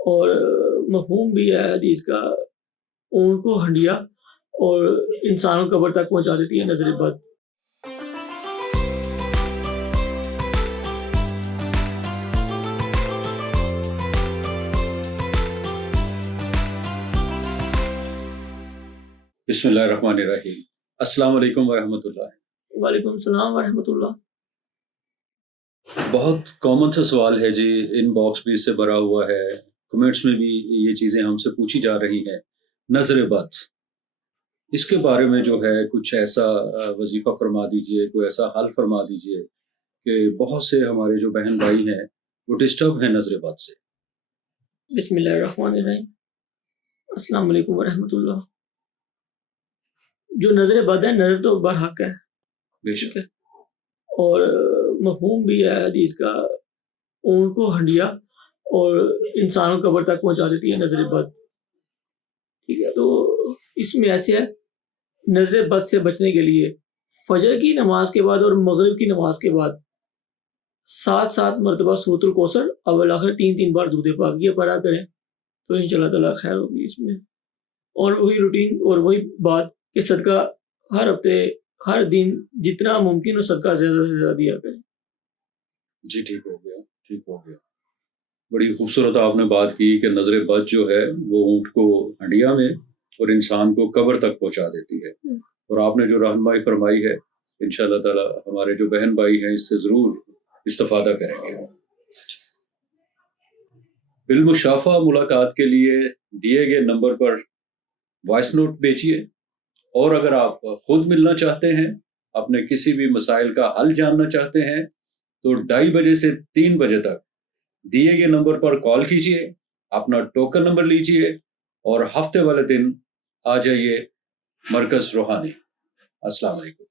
اور مفہوم بھی ہے حدیث کا، اونٹ کو ہنڈیا اور انسان کو قبر تک پہنچا دیتی ہے نظر بد۔ بسم اللہ الرحمن الرحیم۔ السلام علیکم ورحمۃ اللہ۔ وعلیکم السلام ورحمۃ اللہ۔ بہت کامن سا سوال ہے جی، ان باکس بھی اس سے بھرا ہوا ہے، کمنٹس میں بھی یہ چیزیں ہم سے پوچھی جا رہی ہیں۔ نظر بد، اس کے بارے میں جو ہے کچھ ایسا وظیفہ فرما دیجئے، کوئی ایسا حل فرما دیجئے کہ بہت سے ہمارے جو بہن بھائی ہیں وہ ڈسٹرب ہیں نظر بد سے۔ بسم اللہ الرحمن الرحیم۔ السلام علیکم ورحمۃ اللہ۔ جو نظر بد ہے، نظر تو برحق ہے بے شک، اور مفہوم بھی ہے حدیث کا، اونٹ کو ہنڈیا اور انسان کو قبر تک پہنچا دیتی ہے نظر بد۔ ٹھیک ہے، تو اس میں ایسے ہے، نظر بد سے بچنے کے لیے فجر کی نماز کے بعد اور مغرب کی نماز کے بعد 7 مرتبہ سورۃ الکوثر اول آخر 3 بار درود پاک یہ پڑھا کریں تو انشاءاللہ تعالیٰ خیر ہوگی اس میں۔ اور وہی روٹین اور وہی بات کہ صدقہ ہر ہفتے ہر دن جتنا ممکن ہو صدقہ زیادہ سے زیادہ دیا کریں۔ جی ٹھیک ہو گیا، ٹھیک ہو گیا۔ بڑی خوبصورت آپ نے بات کی کہ نظر بد جو ہے وہ اونٹ کو ہنڈیا میں اور انسان کو قبر تک پہنچا دیتی ہے، اور آپ نے جو رہنمائی فرمائی ہے انشاءاللہ تعالی ہمارے جو بہن بھائی ہیں اس سے ضرور استفادہ کریں گے۔ بالمشافہ ملاقات کے لیے دیے گئے نمبر پر وائس نوٹ بھیجیے، اور اگر آپ خود ملنا چاہتے ہیں، اپنے کسی بھی مسائل کا حل جاننا چاہتے ہیں تو 2:30 بجے سے 3 بجے تک دیے گئے نمبر پر کال کیجئے، اپنا ٹوکن نمبر لیجئے اور ہفتے والے دن آ جائیے مرکز روحانی۔ السلام علیکم۔